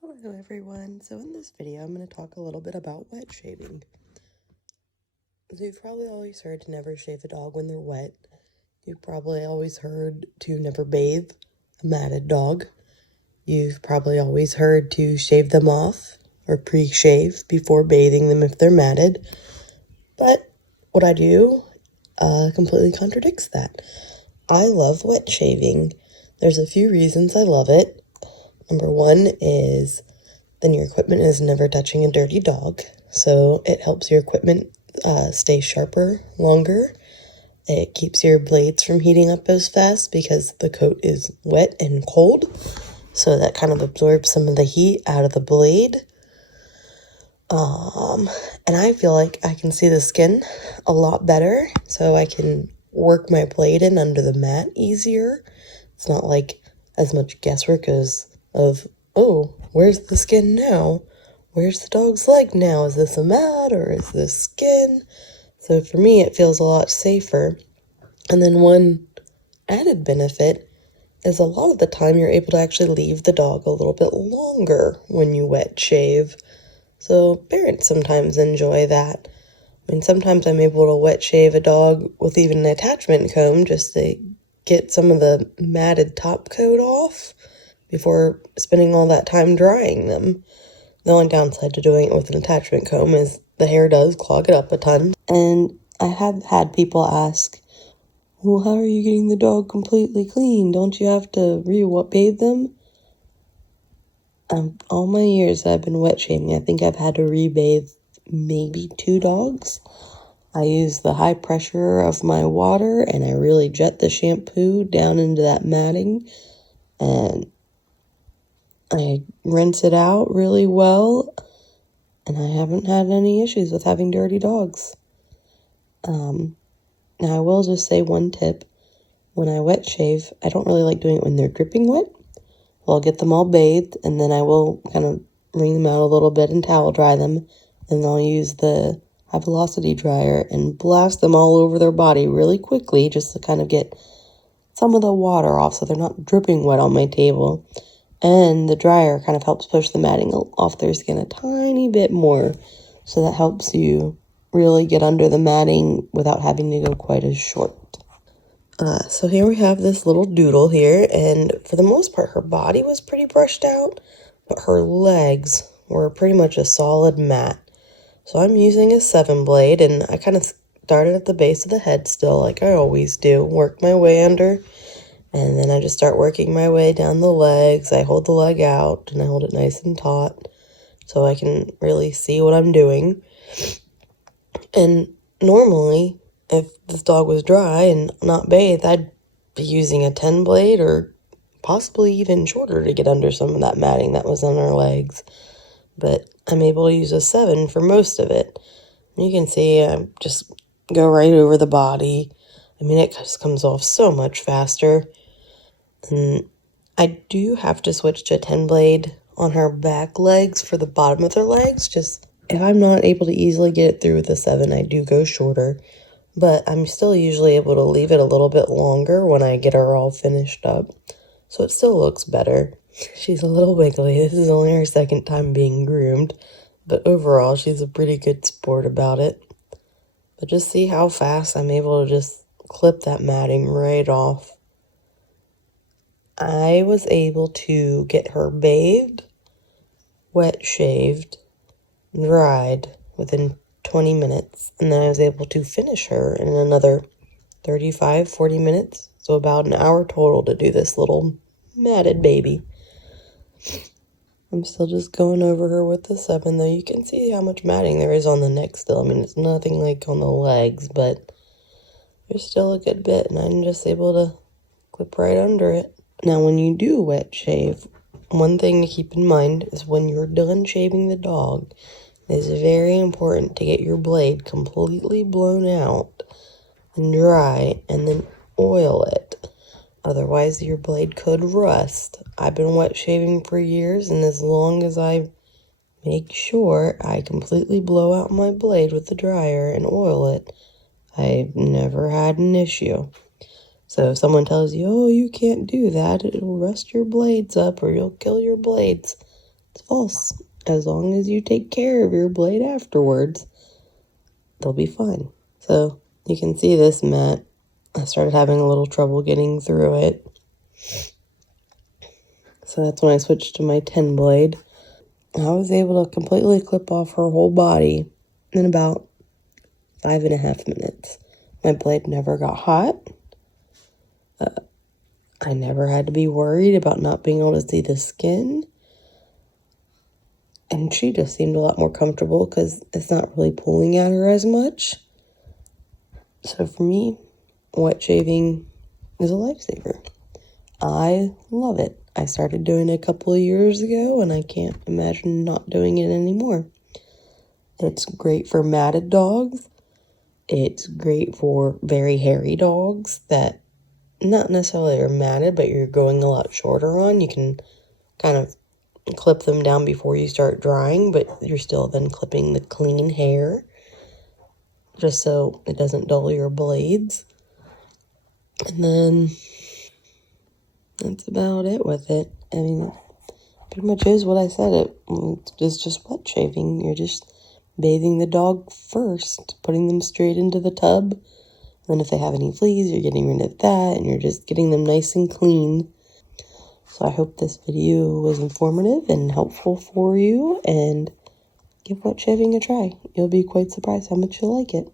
Hello everyone. So in this video I'm going to talk a little bit about wet shaving. So you've probably always heard to never shave a dog when they're wet. You've probably always heard to never bathe a matted dog. You've probably always heard to shave them off or pre-shave before bathing them if they're matted. But what I do completely contradicts that. I love wet shaving. There's a few reasons I love it. Number one is then your equipment is never touching a dirty dog. So it helps your equipment stay sharper longer. It keeps your blades from heating up as fast because the coat is wet and cold. So that kind of absorbs some of the heat out of the blade. And I feel like I can see the skin a lot better. So I can work my blade in under the mat easier. It's not like as much guesswork as oh, where's the skin now? Where's the dog's leg now? Is this a mat or is this skin? So for me, it feels a lot safer. And then one added benefit is a lot of the time you're able to actually leave the dog a little bit longer when you wet shave. So parents sometimes enjoy that. I mean, sometimes I'm able to wet shave a dog with even an attachment comb just to get some of the matted top coat off before spending all that time drying them. The only downside to doing it with an attachment comb is the hair does clog it up a ton. And I have had people ask, well, how are you getting the dog completely clean? Don't you have to bathe them? All my years I've been wet shaving, I think I've had to rebathe maybe 2 dogs. I use the high pressure of my water and I really jet the shampoo down into that matting and I rinse it out really well, and I haven't had any issues with having dirty dogs. Now, I will just say one tip. When I wet shave, I don't really like doing it when they're dripping wet. So I'll get them all bathed, and then I will kind of wring them out a little bit and towel dry them. And I'll use the high velocity dryer and blast them all over their body really quickly just to kind of get some of the water off so they're not dripping wet on my table. And the dryer kind of helps push the matting off their skin a tiny bit more. So that helps you really get under the matting without having to go quite as short. So here we have this little doodle here. And for the most part, her body was pretty brushed out. But her legs were pretty much a solid mat. So I'm using a 7 blade. And I kind of started at the base of the head still like I always do. Work my way under. And then I just start working my way down the legs. I hold the leg out and I hold it nice and taut so I can really see what I'm doing. And normally, if this dog was dry and not bathed, I'd be using a 10 blade or possibly even shorter to get under some of that matting that was on her legs. But I'm able to use a 7 for most of it. You can see I just go right over the body. I mean, it just comes off so much faster. And I do have to switch to a 10 blade on her back legs for the bottom of their legs. Just if I'm not able to easily get it through with a 7, I do go shorter. But I'm still usually able to leave it a little bit longer when I get her all finished up. So it still looks better. She's a little wiggly. This is only her 2nd time being groomed. But overall, she's a pretty good sport about it. But just see how fast I'm able to just clip that matting right off. I was able to get her bathed, wet shaved, dried within 20 minutes. And then I was able to finish her in another 35-40 minutes. So about an hour total to do this little matted baby. I'm still just going over her with the 7, though. You can see how much matting there is on the neck still. I mean, it's nothing like on the legs, but there's still a good bit. And I'm just able to clip right under it. Now, when you do wet shave, one thing to keep in mind is when you're done shaving the dog, it is very important to get your blade completely blown out and dry and then oil it. Otherwise, your blade could rust. I've been wet shaving for years, and as long as I make sure I completely blow out my blade with the dryer and oil it, I've never had an issue. So if someone tells you, oh, you can't do that, it'll rust your blades up or you'll kill your blades. It's false. As long as you take care of your blade afterwards, they'll be fine. So you can see this mat. I started having a little trouble getting through it. So that's when I switched to my 10 blade. I was able to completely clip off her whole body in about 5.5 minutes. My blade never got hot. I never had to be worried about not being able to see the skin. And she just seemed a lot more comfortable because it's not really pulling at her as much. So for me, wet shaving is a lifesaver. I love it. I started doing it a couple of years ago, and I can't imagine not doing it anymore. It's great for matted dogs. It's great for very hairy dogs that not necessarily are matted, but you're going a lot shorter on. You can kind of clip them down before you start drying, but you're still then clipping the clean hair just so it doesn't dull your blades. And then that's about it with it. I mean, pretty much is what I said. It's just wet shaving. You're just bathing the dog first, putting them straight into the tub. Then if they have any fleas, you're getting rid of that, and you're just getting them nice and clean. So I hope this video was informative and helpful for you, and give wet shaving a try. You'll be quite surprised how much you'll like it.